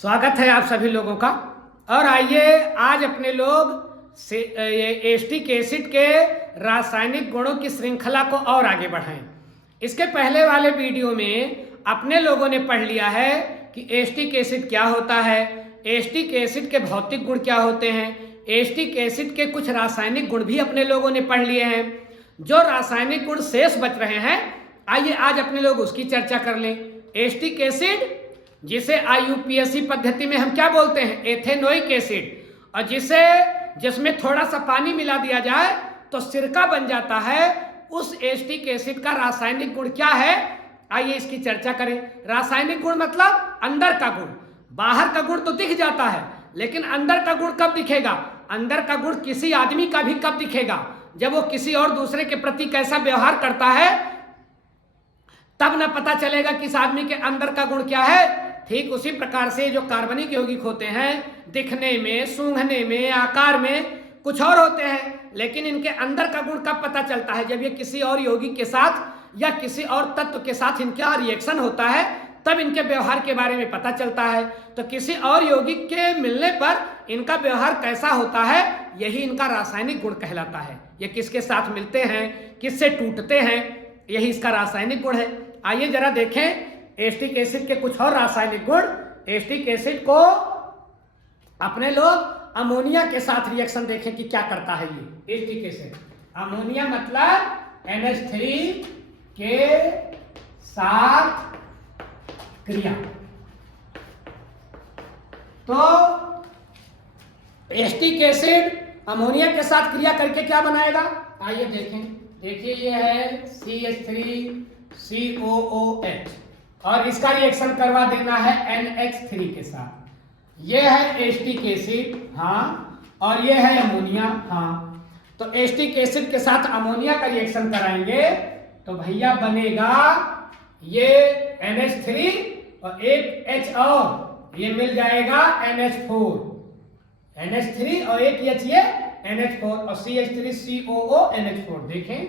स्वागत है आप सभी लोगों का। और आइए आज अपने लोग एस्टिक एसिड के रासायनिक गुणों की श्रृंखला को और आगे बढ़ाएं। इसके पहले वाले वीडियो में अपने लोगों ने पढ़ लिया है कि एस्टिक एसिड क्या होता है, एस्टिक एसिड के भौतिक गुण क्या होते हैं, एस्टिक एसिड के कुछ रासायनिक गुण भी अपने लोगों ने पढ़ लिए हैं। जो रासायनिक गुण शेष बच रहे हैं, आइए आज अपने लोग उसकी चर्चा कर लें। एस्टिक एसिड जिसे IUPAC पद्धति में हम क्या बोलते हैं, एथेनोइक एसिड, और जिसमें थोड़ा सा पानी मिला दिया जाए तो सिरका बन जाता है। उस एस्टिक एसिड का रासायनिक गुण क्या है, आइए इसकी चर्चा करें। रासायनिक गुण मतलब अंदर का गुण। बाहर का गुण तो दिख जाता है, लेकिन अंदर का गुण कब दिखेगा? अंदर का गुण किसी आदमी का भी कब दिखेगा? जब वो किसी और दूसरे के प्रति कैसा व्यवहार करता है, तब ना पता चलेगा कि इस आदमी के अंदर का गुण क्या है। ठीक उसी प्रकार से जो कार्बनिक यौगिक होते हैं, दिखने में, सूंघने में, आकार में कुछ और होते हैं, लेकिन इनके अंदर का गुण कब पता चलता है? जब ये किसी और यौगिक के साथ या किसी और तत्व के साथ इनका रिएक्शन होता है, तब इनके व्यवहार के बारे में पता चलता है। तो किसी और यौगिक के मिलने पर इनका व्यवहार कैसा होता है, यही इनका रासायनिक गुण कहलाता है। ये किसके साथ मिलते हैं, किससे टूटते हैं, यही इसका रासायनिक गुण है। आइए जरा देखें एस्टिक एसिड के कुछ और रासायनिक गुण। एस्टिक एसिड को अपने लोग अमोनिया के साथ रिएक्शन देखें कि क्या करता है ये एस्टिक एसिड। अमोनिया मतलब NH3 के साथ क्रिया। तो एस्टिक एसिड अमोनिया के साथ क्रिया करके क्या बनाएगा, आइए देखें। देखिए ये है CH3COOH और इसका रिएक्शन करवा देना है NH3 के साथ। ये है एस्टिक एसिड, हाँ, और ये है अमोनिया, हाँ। तो एस्टिक एसिड के साथ अमोनिया का रिएक्शन कराएंगे तो भैया बनेगा ये NH3 और एक H और ये मिल जाएगा NH4। NH3 और एक H ये NH4 और CH3COONH4। देखें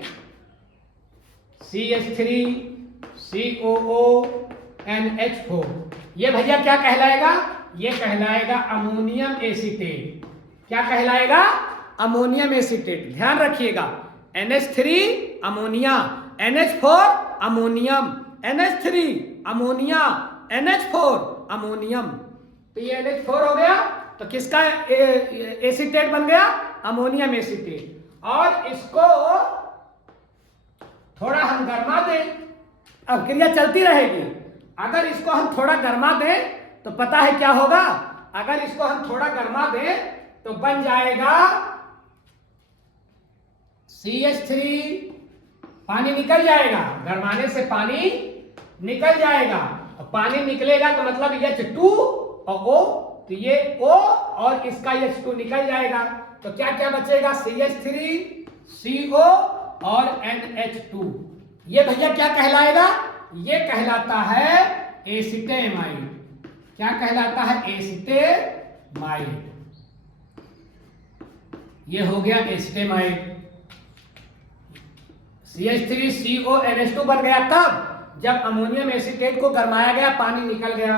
CH3COONH4 ये भैया क्या कहलाएगा? ये कहलाएगा अमोनियम एसीटेट। क्या कहलाएगा? Ammonium acetate. ध्यान रखिएगा, NH3 ammonia, NH4 ammonium, NH3 ammonia, NH4 ammonium. तो ये NH4 हो गया, तो किसका एसीटेट बन गया? Ammonium acetate. और इसको थोड़ा हम गरमा दें, अब क्रिया चलती रहेगी। अगर इसको हम थोड़ा गरमा दें तो पता है क्या होगा? अगर इसको हम थोड़ा गरमा दें तो बन जाएगा CH3, पानी निकल जाएगा, गरमाने से पानी निकल जाएगा, और पानी निकलेगा तो मतलब H2 और O, तो ये O और इसका H2 निकल जाएगा। तो क्या क्या बचेगा? CH3CO और NH2। ये भैया क्या कहलाएगा? ये कहलाता है एसिटेमाइड। क्या कहलाता है? एसिटेमाइड। ये हो गया एसिटेमाइड। CH3CONH2 बन गया कब? जब अमोनियम एसीटेट को गरमाया गया, पानी निकल गया।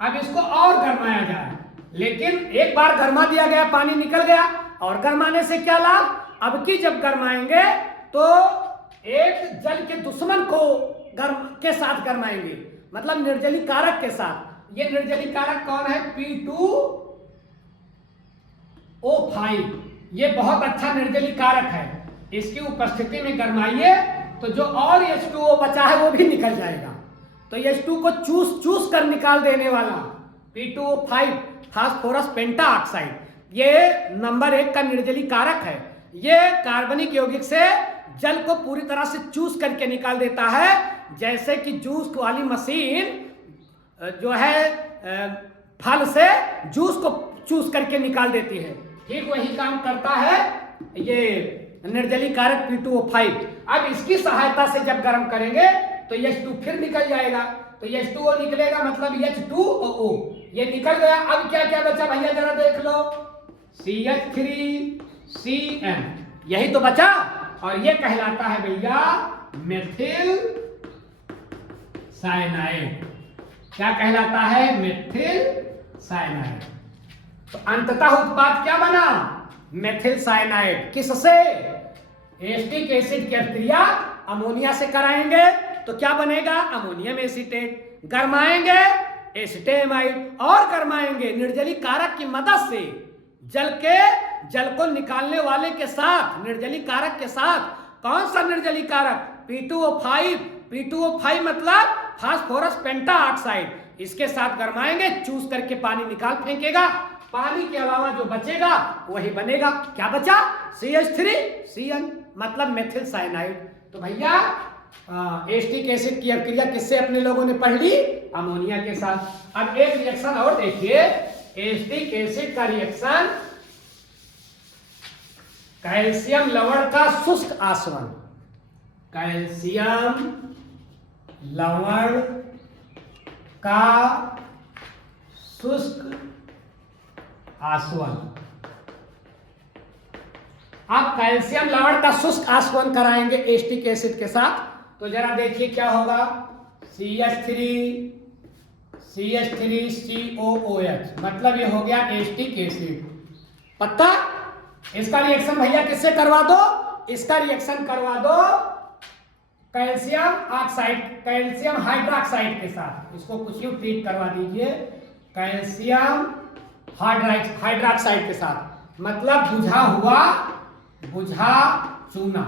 अब इसको और गरमाया जाए, लेकिन एक बार गरमा दिया गया, पानी निकल गया, और गरमाने से क्या लाभ? अब की जब गरमाएंगे तो एक जल के दुश्मन को के साथ गरमाएंगे, मतलब निर्जलीकरण कारक के साथ। ये निर्जलीकरण कारक कौन है? P2O5। ये बहुत अच्छा निर्जलीकरण कारक है। इसकी उपस्थिति में गरमाइए तो जो और H2O बचा है वो भी निकल जाएगा। तो H2 को चूस कर निकाल देने वाला P2O5 फास्फोरस पेंटा ऑक्साइड, ये नंबर 1 का निर्जलीकरण कारक है। ये कार्बनिक यौगिक से जल को पूरी तरह से चूस करके निकाल देता है, जैसे कि जूस वाली मशीन जो है फल से जूस को चूस करके निकाल देती है। ठीक वही काम करता है ये निर्जलीकरण कारक P2O5। अब इसकी सहायता से जब गर्म करेंगे तो H2 फिर निकल जाएगा। तो H2O निकलेगा, मतलब H2O ये निकल गया। अब क्या क्या बचा भैया जरा देख लो, CH3CN, यही तो बचा, और ये कहलाता है भैया मेथिल साइनाइड। क्या कहलाता है? Methyl cyanide. तो अंततः उत्पाद क्या बना? Methyl cyanide. किससे? एस्टिक एसिड की अभिक्रिया अमोनिया से कराएंगे तो क्या बनेगा? Ammonium acetate. गरमाएंगे एसिटेमाइड, और गरमाएंगे निर्जलीकरण कारक की मदद से जल को निकालने वाले के साथ, निर्जलीकरण कारक के साथ। कौन सा निर्जलीकरण कारक? P2O5। P2O5 मतलब फास्फोरस पेंटा ऑक्साइड। इसके साथ गरमाएंगे, चूस करके पानी निकाल फेंकेगा। पानी के अलावा जो बचेगा वही बनेगा। क्या बचा? CH3CN मतलब मेथिल साइनाइड। तो भैया एस्टिक एसिड की अभिक्रिया किससे अपने लोगों ने पढ़ ली? अमोनिया के साथ। अब एक रिएक्शन और देखिए, एस्टिक एसिड का रिएक्शन कैल्शियम लवण का शुष्क आसवन। कैल्शियम लवण का शुष्क आसवन। आप कैल्शियम लवण का शुष्क आसवन कराएंगे एस्टिक एसिड के साथ, तो जरा देखिए क्या होगा। CH3COOH मतलब ये हो गया एस्टिक एसिड। पक्का? इसका रिएक्शन भैया किससे करवा दो? इसका रिएक्शन करवा दो कैल्शियम ऑक्साइड, कैल्शियम हाइड्रोक्साइड के साथ। इसको कुछ यूं ट्रीट करवा दीजिए कैल्शियम हाइड्रोक्साइड के साथ, मतलब बुझा चूना।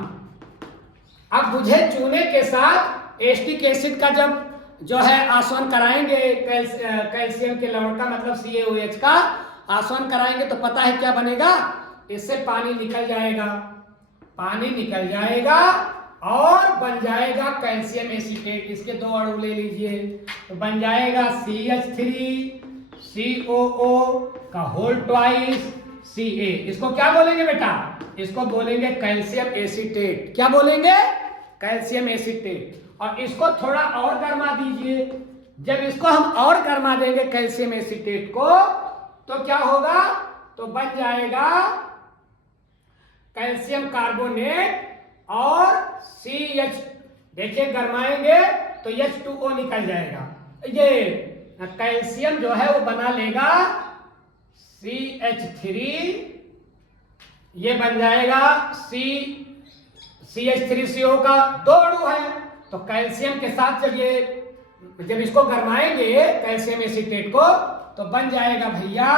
अब बुझे चूने के साथ एस्टिक एसिड का जब जो है आसवन कराएंगे, कैल्शियम के लवण का मतलब CaOH का आसवन कराएंगे, तो पता है क्या बनेगा? इससे पानी निकल जाएगा और बन जाएगा कैल्शियम एसीटेट। इसके दो अणु ले लीजिए, तो बन जाएगा CH3COO का होल ट्वाइस Ca। इसको क्या बोलेंगे बेटा? इसको बोलेंगे कैल्शियम एसीटेट। क्या बोलेंगे? Calcium acetate. और इसको थोड़ा और गर्मा दीजिए। जब इसको हम और गर्मा देंगे कैल्शियम एसीटेट को, तो क्या होगा? तो बन जाएगा कैल्शियम कार्बोनेट और CH। देखिए गरमाएंगे तो H2O निकल जाएगा। ये कैल्शियम जो है वो बना लेगा CH3, ये बन जाएगा CH3CO का दो अणु है। तो कैल्शियम के साथ जब इसको गरमाएंगे कैल्शियम एसीटेट को, तो बन जाएगा भैया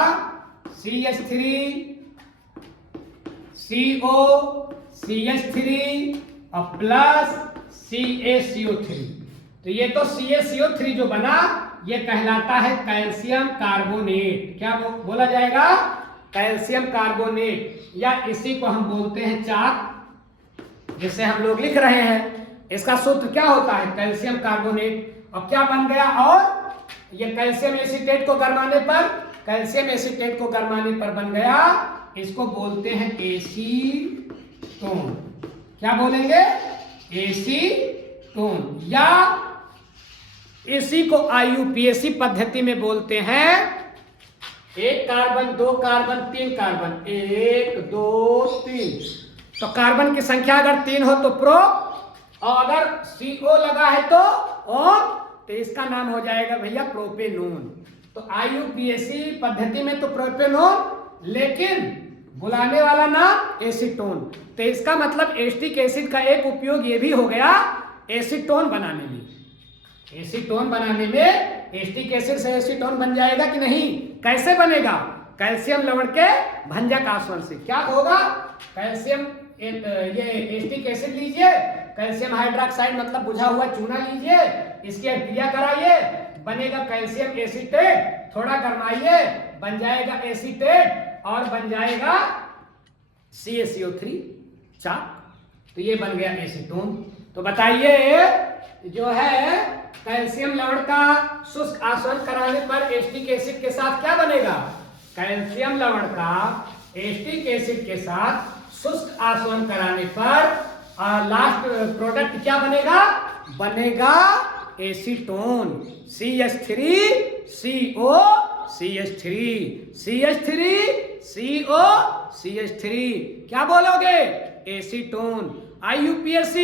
CH3CO CH3 और प्लस CaCO3। तो ये तो CaCO3 जो बना ये कहलाता है कैल्शियम कार्बोनेट। क्या बोला जाएगा? कैल्शियम कार्बोनेट, या इसी को हम बोलते हैं चाक, जिसे हम लोग लिख रहे हैं। इसका सूत्र क्या होता है? Calcium carbonate. अब क्या बन गया? और ये कैल्शियम एसीटेट को गरमाने पर बन गया, इसको बोलते हैं एसीटोन। क्या बोलेंगे? एसीटोन। या इसी को IUPAC पद्धति में बोलते हैं 1 कार्बन 2 कार्बन 3 कार्बन, 1 2 3। तो कार्बन की संख्या अगर 3 हो तो प्रो, और अगर CO लगा है तो ओन, तो इसका नाम हो जाएगा भैया प्रोपेनोन। तो IUPAC पद्धति में तो प्रोपेनोन, लेकिन बुलाने वाला नाम एसीटोन। तो इसका मतलब एस्टिक एसिड का एक उपयोग ये भी हो गया एसीटोन बनाने में। एस्टिक एसिड से एसीटोन बन जाएगा कि नहीं? कैसे बनेगा? कैल्शियम लवण के भंजक आसवन से। क्या होगा? कैल्शियम ये एस्टिक एसिड लीजिए, कैल्शियम हाइड्रोक्साइड मतलब बुझा हुआ चूना लीजिए, इसकी अभिक्रिया कराइए, बनेगा कैल्शियम एसीटेट। थोड़ा गरमाइए, बन जाएगा एसीटेट और बन जाएगा CaCO3 चाक। तो ये बन गया एसीटोन। तो बताइए जो है कैल्शियम लवण का शुष्क आसवन कराने पर एस्टिक एसिड के साथ क्या बनेगा? कैल्शियम लवण का एस्टिक एसिड के साथ शुष्क आसवन कराने पर लास्ट प्रोडक्ट क्या बनेगा? बनेगा एसीटोन। CH3CO CH3 क्या बोलोगे? एसीटोन। IUPAC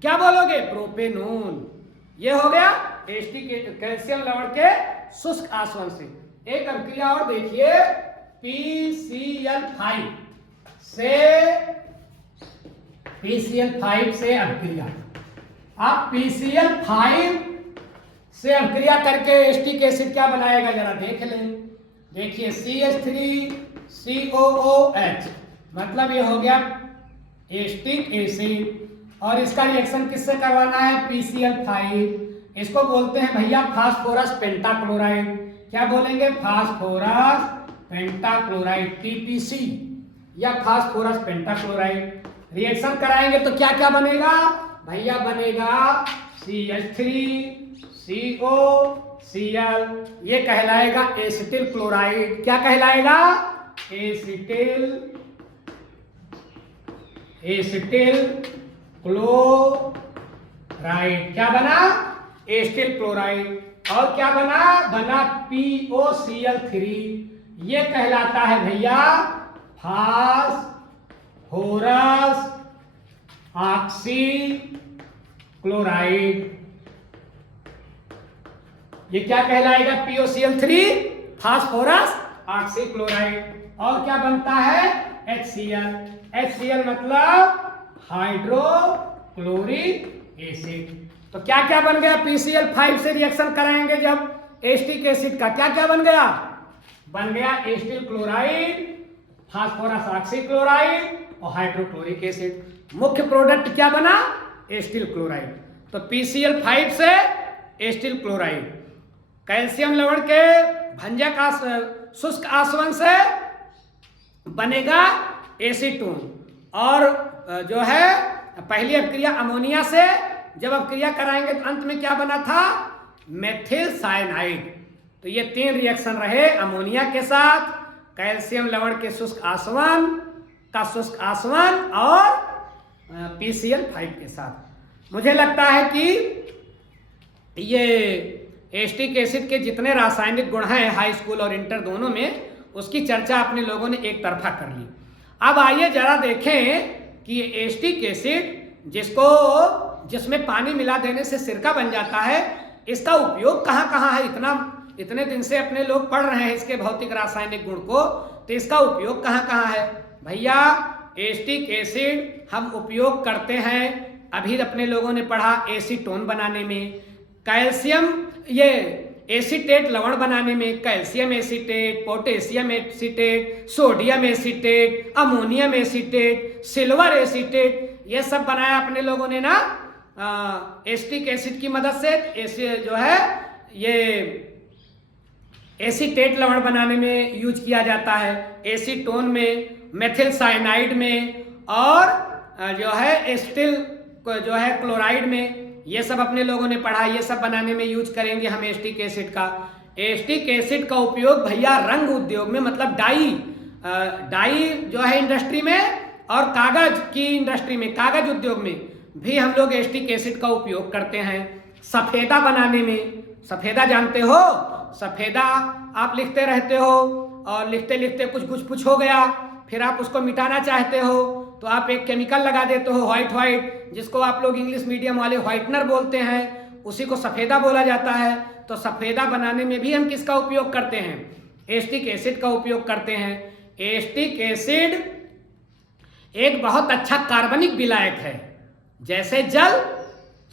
क्या बोलोगे? प्रोपेनोन। ये हो गया एस्टिक कैल्शियम लवण के शुष्क आसवन से। एक अभिक्रिया और देखिए, PCl5 से अभिक्रिया। आप PCl5 से अभिक्रिया करके एस्टिक एसिड क्या बनाएगा जरा देख लें। देखिए CH3COOH, मतलब ये हो गया एस्टिक एसिड, और इसका रिएक्शन किससे करवाना है, PCl5। इसको बोलते हैं भैया फास्फोरस पेंटाक्लोराइड। क्या बोलेंगे, फास्फोरस पेंटाक्लोराइड, TPC या फास्फोरस पेंटाक्लोराइड। रिएक्शन कराएंगे तो क्या क्या बनेगा भैया, बनेगा CH3COCl, ये कहलाएगा एसिटिल क्लोराइड। क्या कहलाएगा, एसिटिल क्लोराइड। क्या बना, एसिटिल क्लोराइड। और क्या बना, POCl3, ये कहलाता है भैया फास्फोरस ऑक्सी क्लोराइड। ये क्या कहलाएगा, POCl3 फास्फोरस ऑक्सी क्लोराइड। और क्या बनता है, HCl मतलब हाइड्रोक्लोरिक एसिड। तो क्या क्या बन गया, PCl5 से रिएक्शन कराएंगे जब एस्टिक एसिड का, क्या क्या बन गया, बन गया acetyl chloride, phosphorus oxy chloride और हाइड्रोक्लोरिक एसिड। मुख्य प्रोडक्ट क्या बना, एस्टिल क्लोराइड। तो PCl5 से एस्टिल क्लोराइड। कैल्शियम लवण के भंजक शुष्क आसवन से बनेगा एसीटोन। और जो है पहली अभिक्रिया अमोनिया से जब अभिक्रिया कराएंगे तो अंत में क्या बना था, मेथिल साइनाइड। तो ये 3 रिएक्शन रहे अमोनिया के साथ, कैल्शियम लवण के शुष्क आसवन और PCl5 के साथ। मुझे लगता है कि ये एस्टिक एसिड के जितने रासायनिक गुण हैं हाई स्कूल और इंटर दोनों में, उसकी चर्चा अपने लोगों ने एक तरफा कर ली। अब आइए जरा देखें कि एस्टिक एसिड जिसमें पानी मिला देने से सिरका बन जाता है, इसका उपयोग कहाँ कहाँ है। इतने दिन से अपने लोग पढ़ रहे हैं इसके भौतिक रासायनिक गुण को, तो इसका उपयोग कहाँ कहाँ है भैया। एस्टिक एसिड हम उपयोग करते हैं, अभी अपने लोगों ने पढ़ा एसीटोन बनाने में, कैल्शियम ये एसीटेट लवण बनाने में, calcium acetate, potassium acetate, sodium acetate, ammonium acetate, silver acetate, ये सब बनाया अपने लोगों ने ना एस्टिक एसिड की मदद से। जो है ये एसीटेट लवण बनाने में यूज किया जाता है, एसीटोन में, मेथिल साइनाइड में, और जो है एस्टिल जो है क्लोराइड में। ये सब अपने लोगों ने पढ़ा, ये सब बनाने में यूज करेंगे हम एस्टिक एसिड का। एस्टिक एसिड का उपयोग भैया रंग उद्योग में, मतलब डाई जो है इंडस्ट्री में, और कागज की इंडस्ट्री में, कागज उद्योग में भी हम लोग एस्टिक एसिड का उपयोग करते हैं। सफेदा बनाने में, सफेदा जानते हो, सफेदा आप लिखते रहते हो और लिखते लिखते कुछ हो गया, फिर आप उसको मिटाना चाहते हो तो आप एक केमिकल लगा देते हो व्हाइट, जिसको आप लोग इंग्लिश मीडियम वाले व्हाइटनर बोलते हैं, उसी को सफेदा बोला जाता है। तो सफेदा बनाने में भी हम किसका उपयोग करते हैं, एस्टिक एसिड का उपयोग करते हैं। एस्टिक एसिड एक बहुत अच्छा कार्बनिक विलायक है, जैसे जल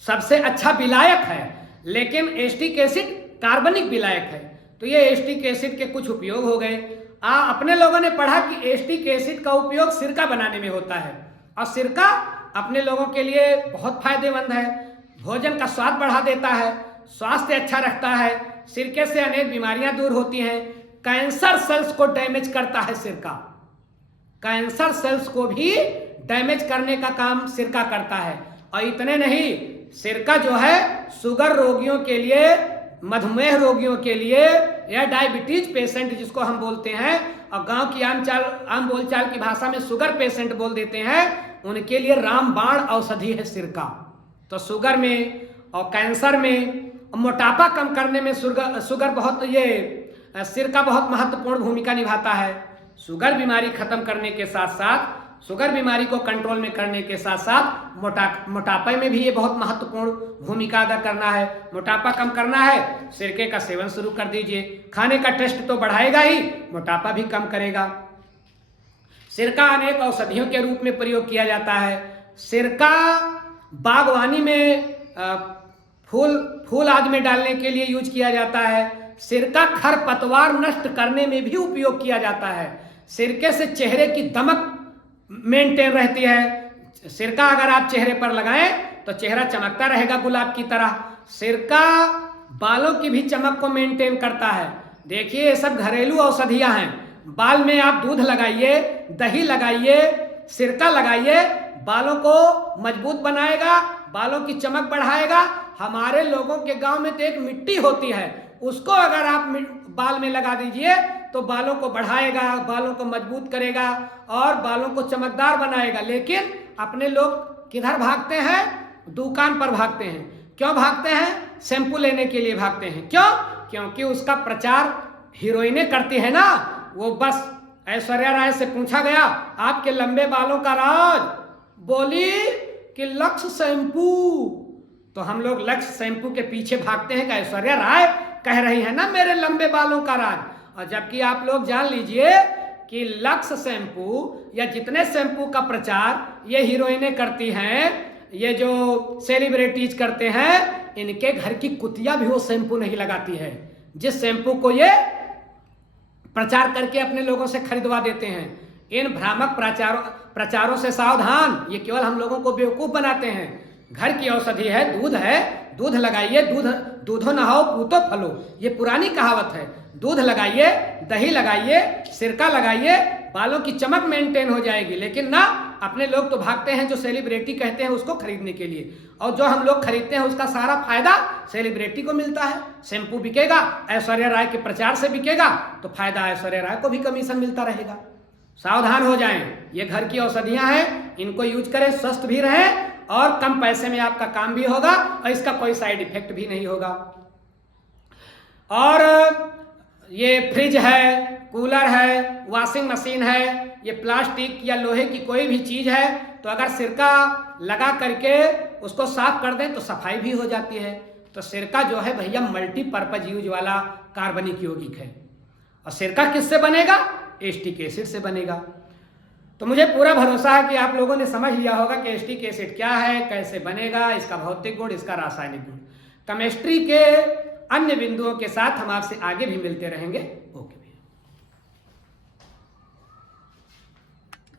सबसे अच्छा विलायक है, लेकिन एस्टिक एसिड कार्बनिक विलायक है। तो ये एस्टिक एसिड के कुछ उपयोग हो गए। अपने लोगों ने पढ़ा कि एस्टिक एसिड का उपयोग सिरका बनाने में होता है, और सिरका अपने लोगों के लिए बहुत फायदेमंद है, भोजन का स्वाद बढ़ा देता है, स्वास्थ्य अच्छा रखता है, सिरके से अनेक बीमारियां दूर होती हैं, कैंसर सेल्स को डैमेज करता है सिरका, कैंसर सेल्स को भी डैमेज करने का काम सिरका करता है। और इतने नहीं, सिरका जो है शुगर रोगियों के लिए, मधुमेह रोगियों के लिए, या डायबिटीज पेशेंट जिसको हम बोलते हैं, और गांव की आम बोलचाल की भाषा में शुगर पेशेंट बोल देते हैं, उनके लिए रामबाण औषधि है सिरका। तो शुगर में और कैंसर में, मोटापा कम करने में शुगर बहुत, ये सिरका बहुत महत्वपूर्ण भूमिका निभाता है। शुगर बीमारी खत्म करने के साथ साथ शुगर बीमारी को कंट्रोल में करने के साथ साथ मोटापे में भी ये बहुत महत्वपूर्ण भूमिका अदा करना है। मोटापा कम करना है, सिरके का सेवन शुरू कर दीजिए। खाने का टेस्ट तो बढ़ाएगा ही, मोटापा भी कम करेगा। सिरका अनेक औषधियों के रूप में प्रयोग किया जाता है। सिरका बागवानी में फूल आदि में डालने के लिए यूज किया जाता है। सिरका खरपतवार नष्ट करने में भी उपयोग किया जाता है। सिरके से चेहरे की दमक मेंटेन रहती है। सिरका अगर आप चेहरे पर लगाएं तो चेहरा चमकता रहेगा गुलाब की तरह। सिरका बालों की भी चमक को मेंटेन करता है। देखिए ये सब घरेलू औषधियां हैं। बाल में आप दूध लगाइए, दही लगाइए, सिरका लगाइए, बालों को मजबूत बनाएगा, बालों की चमक बढ़ाएगा। हमारे लोगों के गांव में तो एक मिट्टी होती है, उसको अगर आप बाल में लगा दीजिए तो बालों को बढ़ाएगा, बालों को मजबूत करेगा और बालों को चमकदार बनाएगा। लेकिन अपने लोग किधर भागते हैं? दुकान पर भागते हैं। क्यों भागते हैं? शैम्पू लेने के लिए भागते हैं। क्यों? क्योंकि उसका प्रचार हीरोइनें करती है ना। वो बस ऐश्वर्या राय से पूछा गया आपके लंबे बालों का राज, बोली कि लक्स शैम्पू। तो हम लोग लक्स शैम्पू के पीछे भागते हैं कि ऐश्वर्या राय कह रही है ना मेरे लंबे बालों का राज। और जबकि आप लोग जान लीजिए कि लक्स शैम्पू या जितने शैम्पू का प्रचार ये हीरोइनें करती हैं, ये जो सेलिब्रिटीज करते हैं, इनके घर की कुतिया भी वो शैम्पू नहीं लगाती है जिस शैम्पू को ये प्रचार करके अपने लोगों से खरीदवा देते हैं। इन भ्रामक प्रचारों से सावधान, ये केवल हम लोगों को बेवकूफ बनाते हैं। घर की औषधि है, दूध लगाइए, दूधो नहाओ पूतो फलो, ये पुरानी कहावत है। दूध लगाइए, दही लगाइए, सिरका लगाइए, बालों की चमक मेंटेन हो जाएगी। लेकिन ना, अपने लोग तो भागते हैं जो सेलिब्रिटी कहते हैं उसको खरीदने के लिए, और जो हम लोग खरीदते हैं उसका सारा फायदा सेलिब्रिटी को मिलता है। शैम्पू बिकेगा, ऐश्वर्या राय के प्रचार से बिकेगा, तो फायदा ऐश्वर्या राय को भी कमीशन मिलता रहेगा। सावधान हो जाएं, ये घर की औषधियां हैं, इनको यूज करें, स्वस्थ भी रहें और कम पैसे में आपका काम भी होगा और इसका कोई साइड इफेक्ट भी नहीं होगा। और ये फ्रिज है, कूलर है, वॉशिंग मशीन है, ये प्लास्टिक या लोहे की कोई भी चीज है, तो अगर सिरका लगा करके उसको साफ कर दें तो सफाई भी हो जाती है। तो सिरका जो है भैया मल्टीपर्पज यूज वाला कार्बनिक यौगिक है। और सिरका किससे बनेगा? एस्टिक एसिड से बनेगा। तो मुझे पूरा भरोसा है कि आप लोगों ने समझ लिया होगा कि एस्टिक एसिड क्या है, कैसे बनेगा, इसका भौतिक गुण, इसका रासायनिक गुण। केमिस्ट्री के अन्य बिंदुओं के साथ हम आपसे आगे भी मिलते रहेंगे।